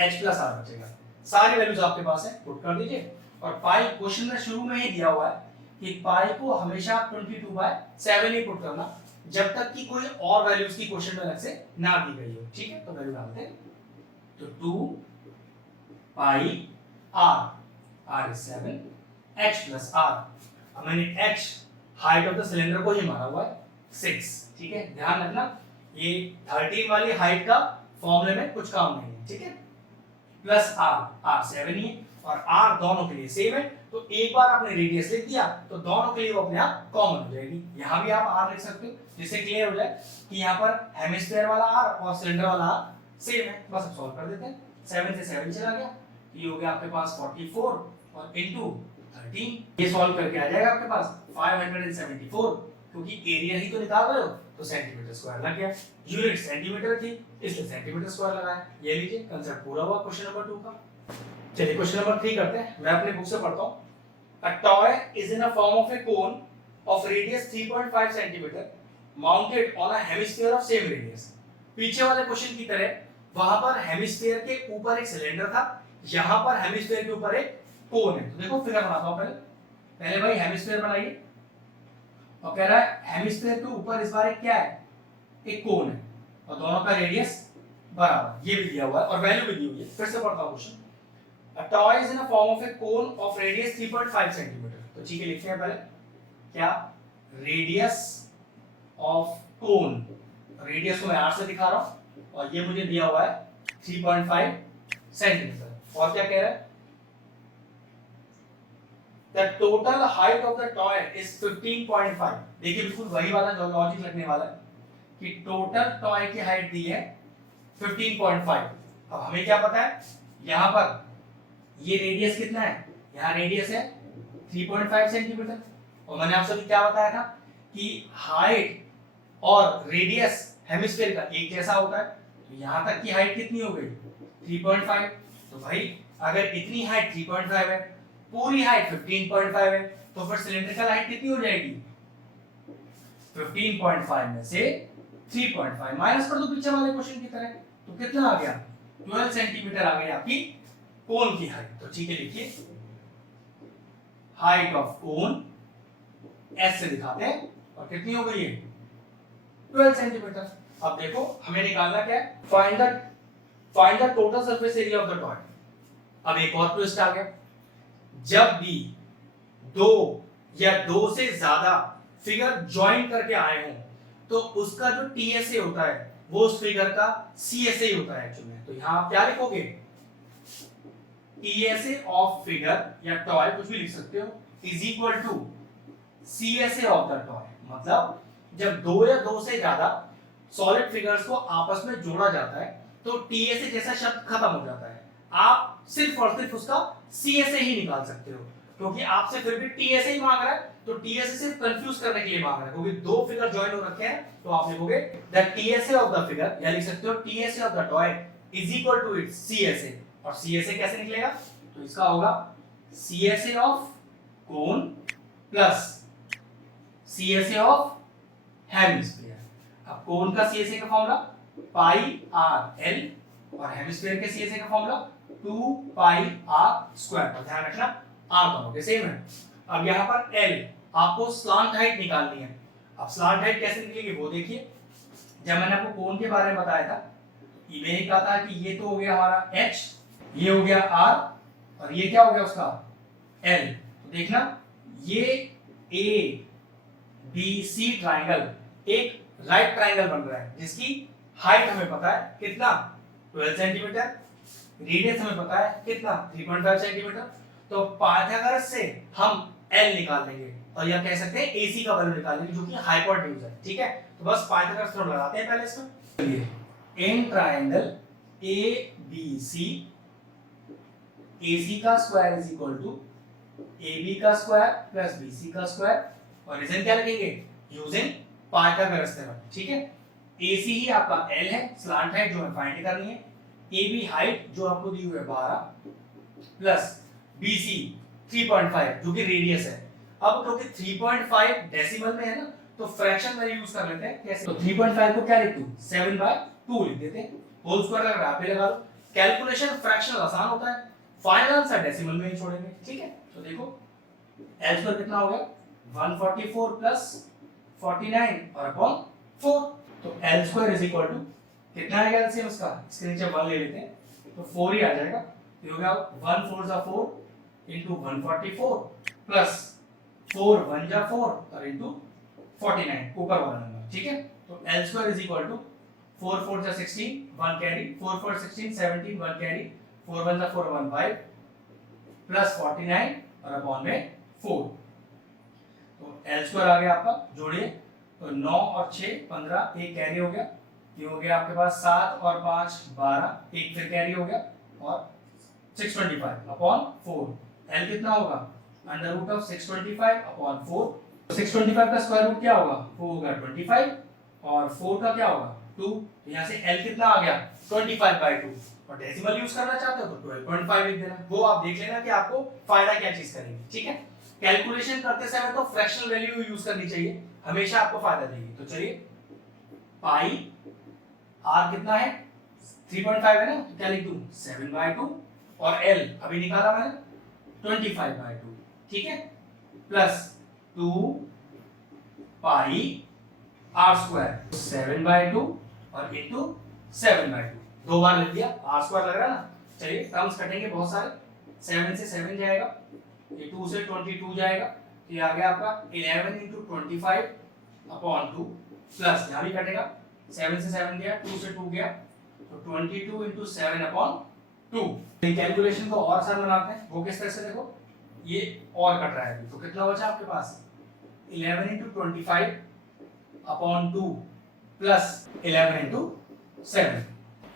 H प्लस R बचेगा। सारी वैल्यूज आपके पास है, पुट कर दीजिए। और पाई क्वेश्चन में शुरू में ही दिया हुआ है कि पाई को हमेशा 22/7 ही पुट करना, जब तक कि कोई और वैल्यूज की क्वेश्चन में अलग से ना दी गई हो, ठीक है। तो वैल्यू डालते हैं, तो 2 pi R, R is 7, H plus R। अब मैंने H height of the cylinder को ही माना हुआ है 6, ठीक है। ध्यान रखना ये 13 वाली हाइट का फॉर्मूले में कुछ काम नहीं है, ठीक है। प्लस R, R 7 ही है, और R दोनों के लिए सेम है, तो एक बार आपने रेडियस लिख दिया तो दोनों के लिए वो अपने आप कॉमन हो जाएगी। यहाँ भी आप R लिख सकते हो, जिससे क्लियर हो जाए कि यहाँ पर हेमिस्फीयर वाला R और सिलेंडर वाला R सेम है। बस अब सॉल्व कर देते हैं, 7 से 7 चला गया, ये हो गया आपके पास 44 और इनटू 13, ये सॉल्व करके आ जाएगा आपके पास 574, क्योंकि एरिया ही तो निकाल रहे हो तो सेंटीमीटर स्क्वायर लग गया, यूनिट सेंटीमीटर थी इसलिए सेंटीमीटर स्क्वायर लगाया। ये लीजिए कांसेप्ट पूरा हुआ क्वेश्चन नंबर 2 का। चलिए क्वेश्चन नंबर 3 करते हैं, मैं अपने बुक से पढ़ता हूं। A toy is in a form of A cone of radius 3.5 centimetre mounted on a hemisphere of same radius. पीछे वाले क्वेश्चन की तरह वहां पर हेमिस्फीयर के ऊपर एक सिलेंडर था, यहां पर हेमिस्फीयर के ऊपर एक कोन है। तो देखो फिगर बनाता हूं, पहले भाई हेमिस्फीयर बनाइए, और कह रहा है हेमिस्फीयर के ऊपर इस बार एक क्या है, एक कोन है, और दोनों का रेडियस बराबर, ये भी दिया हुआ है और वैल्यू भी दी हुई है। फिर से पढ़ता हूं question. A toy is in a form of a cone of radius 3.5 centimetre. तो ठीक है, लिखते हैं पहले क्या, रेडियस ऑफ कोन, रेडियस को मैं R से दिखा रहा हूं, और ये मुझे दिया हुआ है 3.5 सेंटीमीटर। और क्या कह रहा है, The total height of the toy is 15.5। देखिए बिल्कुल वही वाला जो लॉजिक लगने वाला है कि टोटल टॉय की हाइट दी है 15.5। अब हमें क्या पता है, यहां पर ये रेडियस कितना है, यहाँ रेडियस है 3.5 सेंटीमीटर, और मैंने आपसे भी क्या बताया था कि हाइट और रेडियस हेमिस्फीयर का एक जैसा होता है। तो यहाँ तक की हाइट कितनी हो गई, 3.5। तो भाई अगर इतनी हाइट 3.5 है, पूरी हाइट 15.5 है, तो फिर सिलेंड्रिकल हाइट कितनी हो जाएगी, 15.5 में से 3.5 माइनस कर दो पीछे वाले क्वेश्चन की तरह, तो कितना आ गया, 12 सेंटीमीटर आ गई आपकी कोन की हाइट। तो ठीक है, लिखिए हाइट ऑफ कोन S से दिखाते हैं, और कितनी हो गई है, 12 सेंटीमीटर। अब देखो हमें निकालना क्या है, find the total surface area of the toy. अब एक और ट्विस्ट आ गया, जब भी दो या दो से ज्यादा फिगर ज्वाइन करके आए हों तो उसका जो TSA होता है वो उस फिगर का CSA होता है एक्चुअली। तो यहां आप क्या लिखोगे, TSA ऑफ फिगर या टॉय कुछ भी लिख सकते हो is equal to CSA of the toy. मतलब जब दो या दो से ज्यादा सॉलिड फिगर्स को आपस में जोड़ा जाता है तो TSA जैसा शब्द खत्म हो जाता है, आप सिर्फ और सिर्फ उसका CSA ही निकाल सकते हो, क्योंकि आपसे फिर भी TSA ही मांग रहा है। तो TSA सिर्फ कंफ्यूज करने के लिए मांग रहा है, क्योंकि दो फिगर ज्वाइन हो रखे हैं। तो आप लिखोगे the TSA of the figure, या लिख सकते हो TSA of the toy is equal to its CSA। और CSA कैसे निकलेगा, तो इसका होगा CSA of cone plus CSA of hemisphere. अब कोन का CSA का फॉर्मूला पाई R L, और हेमिस्फीयर के CSA का फॉर्मूला 2 पाई R स्क्वायर। पर ध्यान रखना R दोनों के सेम है। अब यहाँ पर L आपको स्लांट हाइट निकालनी है। अब स्लांट हाइट कैसे निकलेगी वो देखिए। जब मैंने आपको कोण के बारे में बताया था, मैंने कहा था कि ये तो हो गया हमारा h, ये हो गया r और ये क्या हो गया उसका l। तो देखना ये ए बी सी ट्राइंगल एक राइट ट्राइंगल बन रहा है जिसकी हाइट हमें पता है कितना 12 सेंटीमीटर, रेडियस हमें पता है कितना 3.5 सेंटीमीटर। तो पाइथागोरस से हम L निकाल लेंगे और या कह सकते हैं AC का वैल्यू निकाल लेंगे जो कि हाइपोटेन्यूज है। ठीक है, तो बस पाइथागोरस थ्योरम लगाते हैं पहले इसमें। चलिए इन ट्राइंगल ABC, AC का square is equal to AB का स्क्वायर प्लस BC का स्क्वायर और रीजन क्या लगेंगे यूजिंग पाइथागोरस थ्योरम। ठीक है, AC ही आपका L है, स्लांट हाइट जो हमें फाइंड करनी है, AB हाइट जो आपको दी हुई है 12 प्लस BC 3.5 जो कि रेडियस है। अब क्योंकि 3.5 डेसिमल में है ना तो फ्रैक्शन वैल्यू यूज कर लेते हैं। कैसे? तो 3.5 को क्या लिख दूं 7/2 लिख देते हैं, होल स्क्वायर लग रहा है आप भी लगा लो। कैलकुलेशन फ्रैक्शनल आसान होता है, फाइनल आंसर डेसिमल में ही छोड़ेंगे। ठीक है, तो देखो L स्क्वायर कितना हो गया 144 प्लस 49 और अपॉन 4। तो L square is equal to कितना आएगा एलसीएम इसका, इसके नीचे 1 ले लेते हैं तो 4 ही आ जाएगा। तो हो गया 1 4 जा 4 into 144 प्लस 4 1 जा 4 और into 49 ऊपर वाला नंबर। ठीक है, तो L square is equal to 4 4 जा 16 1 कैरी 4 4 16 17 1 कैरी 4 1 जा 4 1 5 प्लस 49 और अपॉन में 4। तो L स्क्वायर आ गया आपका, जोड़िए तो 9 और 6 15 एक कैरी हो गया, ये हो गया आपके पास 7 और 5 12 एक फिर कैरी हो गया और 625 अपॉन 4। L कितना होगा अंडर रूट ऑफ 625 अपॉन 4। 625 का स्क्वायर रूट क्या होगा वो होगा 25 और 4 का क्या होगा 2। तो यहाँ से L कितना आ गया 25/2 और डेसिमल यूज करना चाहते हो तो 12.5 लिख देना। वो आप देख लेना कि आपको फायदा क्या चीज करेगी। ठीक है, कैलकुलेशन करते समय तो फ्रैक्शनल वैल्यू यूज करनी चाहिए, हमेशा आपको फायदा देगी। तो चलिए पाई r कितना है 3.5 है ना, तो क्या लिख दूं 7/2 और L अभी निकाला मैंने 25/2। ठीक है, प्लस 2 पाई r स्क्वायर 7/2 और इनटू 7/2 दो बार लिख दिया, r स्क्वायर लग रहा है ना। चलिए टर्म्स कटेंगे बहुत सारे, 7 से 7 जाएगा, ये 2 से 22 जाएगा, तो ये आ गया आपका 11 into 25 अपॉन 2 प्लस यहाँ भी कटेगा 7 से 7 गया 2 से 2 गया तो 22 into 7 अपॉन 2। कैलकुलेशन को और आसान बनाते हैं, वो किस तरह से देखो ये और कट रहा है तो कितना बचा आपके पास 11 into 25 अपॉन 2 प्लस 11 into 7।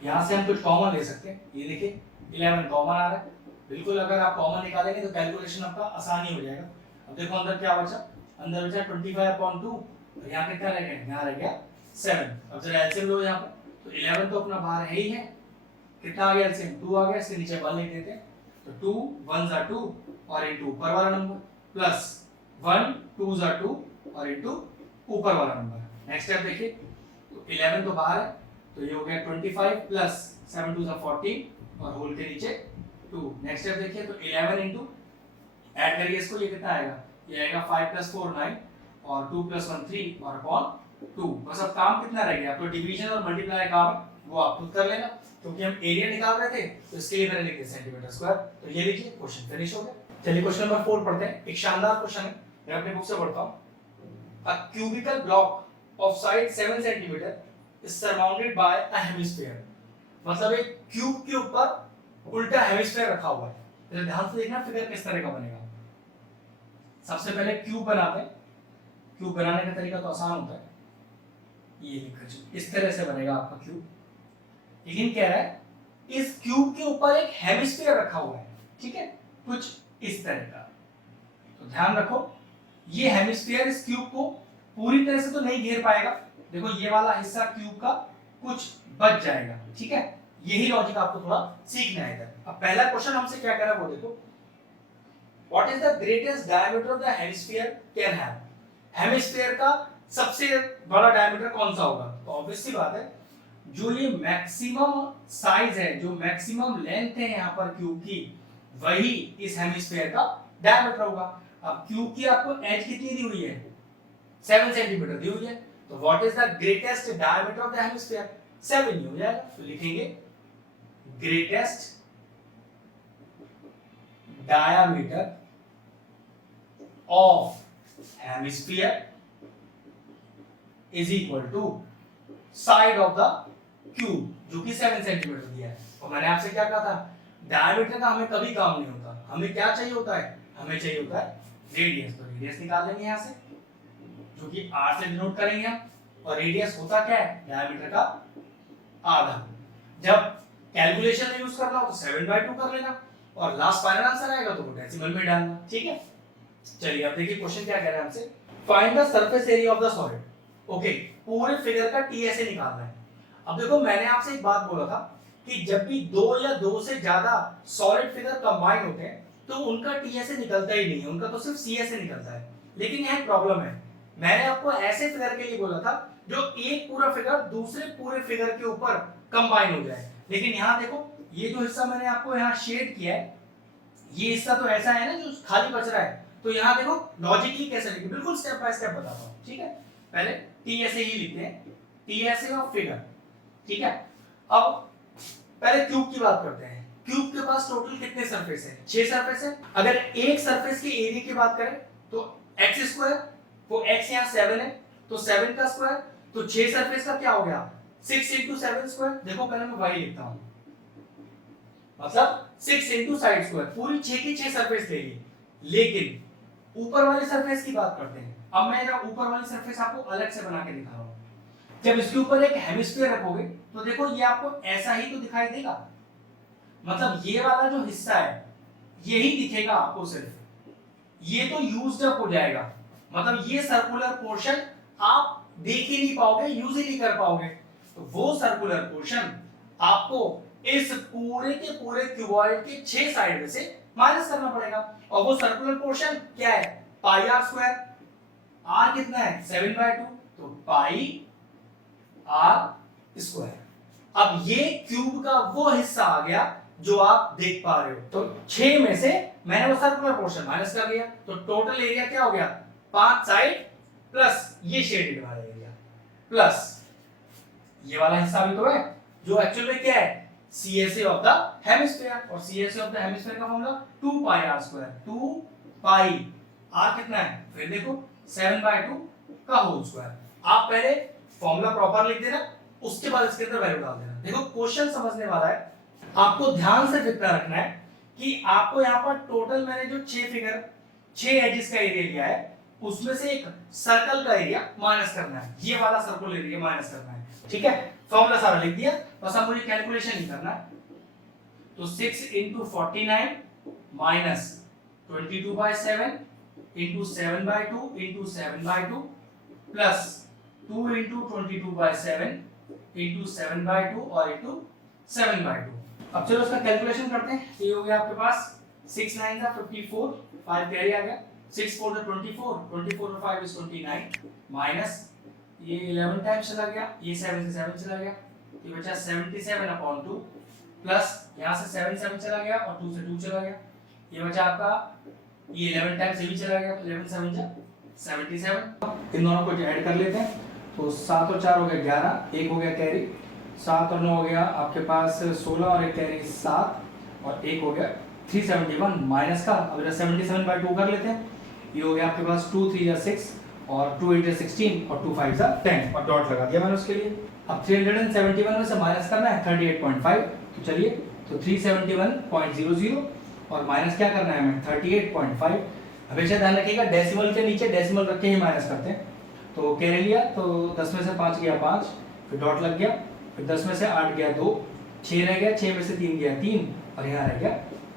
यहाँ से हम कुछ कॉमन ले सकते हैं, ये देखिए 11 कॉमन आ रहा है, बिल्कुल अगर आप कॉमन निकालेंगे तो कैलकुलेशन आपका आसान ही हो जाएगा। अब देखो अंदर क्या बचा, अंदर बचा 25/2 और यहाँ कितना रह गया, यहाँ रह गया 7। अब जरा एलसीएम लो यहाँ पर, तो 11 तो अपना बाहर है ही है, कितना आ गया एलसीएम 2 आ गया, इसके नीचे 1 लिख देते हैं तो 2 1 जा 2 और इनटू ऊपर वाला नंबर प्लस 1 2 जा 2 और इनटू ऊपर वाला नंबर। नेक्स्ट स्टेप देखिए, तो 11 तो बाहर है तो ये हो गया 25 प्लस 7 2 जा 14 और होल के नीचे 2। नेक्स्ट स्टेप देखिए, तो 11 इनटू ऐड करिए इसको, ये कितना आएगा, ये आएगा 5 + 4 9 और 2 + 1 3 और अपॉन 2। बस अब काम कितना रह गया, तो डिवीजन और मल्टीप्लाई काम वो आप खुद कर लेना, क्योंकि हम एरिया निकाल रहे थे तो इसके लिए मैंने लिख दिया सेंटीमीटर स्क्वायर। तो ये लीजिए क्वेश्चन फिनिश हो गया। चलिए क्वेश्चन नंबर 4 पढ़ते हैं, एक शानदार क्वेश्चन है, मैं अपनी बुक से पढ़ता हूं। A cubical block of side 7 centimetre is surrounded by a hemisphere. मतलब एक क्यूब के ऊपर उल्टा हेमिस्फीयर रखा हुआ है। तो ध्यान से देखना फिगर किस तरह का बनेगा। सबसे पहले क्यूब बनाते हैं, क्यूब बनाने का तरीका तो आसान होता है, ये लिखकर इस तरह से बनेगा आपका क्यूब। लेकिन कह रहा है इस क्यूब के ऊपर एक हेमिस्फीयर रखा हुआ है, ठीक है, कुछ इस तरह का। तो ध्यान रखो ये हेमिस्फीयर इस क्यूब को पूरी तरह से तो नहीं घेर पाएगा, देखो ये वाला हिस्सा क्यूब का कुछ बच जाएगा, ठीक है। यही लॉजिक आपको थोड़ा सीखना है इधर। अब पहला क्वेश्चन हमसे क्या कह रहा है वो देखो, what is the greatest diameter of the hemisphere can have. Hemisphere का सबसे बड़ा डायमीटर कौन सा होगा, तो ऑब्वियस सी बात है जो ये मैक्सिमम साइज है, जो मैक्सिमम लेंथ है यहाँ पर क्यूब की, वही इस हेमिस्फीयर का डायमीटर होगा। अब क्यूब की आपको एज कितनी दी हुई है 7 सेंटीमीटर दी हुई है, तो what is the greatest diameter of the hemisphere? 7 ही हो जाएगा। तो लिखेंगे greatest diameter of hemisphere is equal to side of the cube, जो कि 7 सेंटीमीटर दिया है। और मैंने आपसे क्या कहा था, डायमीटर का हमें कभी काम नहीं होता, हमें क्या चाहिए होता है, हमें चाहिए होता है रेडियस। तो रेडियस निकाल लेंगे यहां से, जो कि r से डिनोट करेंगे हम, और रेडियस होता क्या है, डायमीटर का आधा। जब कैलकुलेशन में यूज करना हो तो 7/2 कर लेना, और लास्ट फाइनल आंसर आएगा तो वो डेसिमल में डालना। ठीक है, चलिए अब देखिए क्वेश्चन क्या कह रहा है हमसे, find the surface area of the solid. Okay, पूरे फिगर का टीएसए निकालना है। अब देखो मैंने आपसे एक बात बोला था कि जब भी दो या दो से ज्यादा सॉलिड फिगर कंबाइन होते हैं तो उनका टीएसए निकलता ही नहीं है, उनका तो सिर्फ सीएसए निकलता है। लेकिन यहाँ एक प्रॉब्लम है, मैंने आपको ऐसे फिगर के लिए बोला था जो एक पूरा फिगर दूसरे पूरे फिगर के ऊपर कंबाइन हो जाए। लेकिन यहाँ देखो, ये जो हिस्सा मैंने आपको यहाँ शेड किया है, ये हिस्सा तो ऐसा है ना जो खाली बच रहा है। तो यहाँ देखो लॉजिकली कैसे लिखे, बिल्कुल स्टेप बाय स्टेप बताता हूँ। ठीक है, पहले टीएसए ही लिखते हैं, टीएसए ऑफ फिगर। ठीक है, अब पहले क्यूब की बात करते हैं। क्यूब के पास टोटल कितने सरफेस है? 6 सरफेस है। अगर एक सरफेस के एरिया की बात करें तो x स्क्वायर, वो x यहाँ 7 है तो 7 का स्क्वायर, तो 6 सरफेस का क्या हो गया, 6 into 7 स्क्वायर। देखो पहले मैं y लिखता हूं, मतलब 6 into साइड स्क्वायर, पूरी 6 की 6 सरफेस ले ली। लेकिन ऊपर वाली सरफेस की बात करते हैं। अब मैं जरा ऊपर वाली सरफेस आपको अलग से बना के दिखा रहा हूं। जब इसके ऊपर एक हेमिस्फीयर रखोगे तो देखो ये आपको ऐसा ही तो दिखाई देगा, मतलब ये वाला जो हिस्सा है यही दिखेगा आपको सिर्फ, ये तो यूज्ड अप हो जाएगा। मतलब ये सर्कुलर पोर्शन आप देख ही नहीं पाओगे, यूज ही नहीं कर पाओगे। तो वो सर्कुलर पोर्शन आपको इस पूरे के पूरे क्यूबॉइड के 6 साइड में से माइनस करना पड़ेगा। और वो सर्कुलर पोर्शन क्या है, पाई आर स्क्वायर। आर कितना है, 7/2, तो पाई आर स्क्वायर। अब ये क्यूब का वो हिस्सा आ गया जो आप देख पा रहे हो। तो 6 में से मैंने वो सर्कुलर पोर्शन माइनस कर लिया, तो टोटल एरिया क्या हो गया, 5 साइड प्लस ये शेडेड वाला एरिया प्लस ये वाला हिस्सा भी तो है जो एक्चुअल में क्या है, CSA ऑफ द हेमिस्फीयर। और CSA ऑफ द हेमिस्फीयर का formula 2 pi are square. 2 pi R कितना है, फिर देखो 7/2 का होल स्क्वायर। आप पहले फॉर्मूला प्रॉपर लिख देना, उसके बाद इसके अंदर वैल्यू डाल देना। देखो क्वेश्चन समझने वाला है, आपको ध्यान से कितना रखना है कि आपको यहाँ पर टोटल मैंने जो 6 एजेस का एरिया लिया है उसमें से एक सर्कल का एरिया माइनस करना है, ये वाला सर्कल एरिया माइनस करना है। ठीक है, फॉर्मूला सारा लिख दिया, बस अब मुझे कैलकुलेशन ही करना है। तो 6 into 49 minus 22/7 into 7/2 into 7/2 plus 2 into 22/7 into 7/2 और into 7/2। अब चलो इसका कैलकुलेशन करते हैं। ये हो गया आपके पास 6 9 का 54, 5 कैरी आ गया, 6 4 का 24, 24 और 5 is 29 माइनस ये 11 टाइम्स चला गया, ये 7 से 7 चला गया, ये बचा 77/2 प्लस यहाँ से 7 7 चला गया और 2 से 2 चला गया, ये बचा आपका ये 11 टाइम्स ये भी चला गया, 11 7 जा 77। इन दोनों को ऐड कर लेते हैं, तो 7 और 4 हो गया 11, एक हो गया कैरी, 7 और 9 हो गया आपके पास 16 और एक कैरी 7 और एक हो गया 371 माइनस का। अब 77/2 कर लेते हैं, ये हो गया आपके पास 2 3 या 6 और 2 8 या 16 और 2 5 जा 10 और डॉट लगा दिया मैंने उसके लिए। अब 371 में से माइनस करना है 38.5, तो चलिए तो 371.00 और माइनस क्या करना है हमें 38.5। हमेशा ध्यान रखिएगा डेसिमल के नीचे डेसिमल रख के ही माइनस करते हैं। तो कैरी लिया तो 10 में से 5 गया 5, फिर डॉट लग गया, फिर 10 में से 8 गया 2, 6 रह गया, 6 में से 3 गया 3 और यहाँ रह गया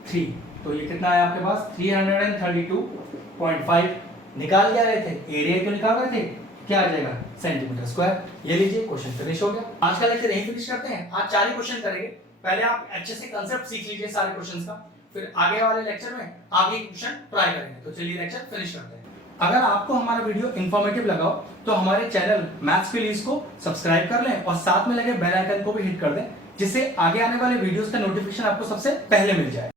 3। तो ये कितना है आपके पास 332.5। निकाल क्या रहे थे, एरिया तो निकाल रहे थे, क्या आ जाएगा सेंटीमीटर स्क्वायर। ये लीजिए क्वेश्चन फिनिश हो गया। आज का लेक्चर यहीं फिनिश करते हैं। आज 4 ही क्वेश्चन करेंगे, पहले आप अच्छे से कांसेप्ट सीख लीजिए सारे क्वेश्चंस का, फिर आगे वाले लेक्चर में आगे क्वेश्चन ट्राई करेंगे। तो चलिए लेक्चर फिनिश करते हैं। अगर आपको हमारा वीडियो इंफॉर्मेटिव लगा हो तो हमारे चैनल मैथ्स प्लीज को सब्सक्राइब कर लें और साथ में लगे बेल आइकन को भी हिट कर दें, जिससे आगे आने वाले वीडियोस का नोटिफिकेशन आपको सबसे पहले मिल जाए।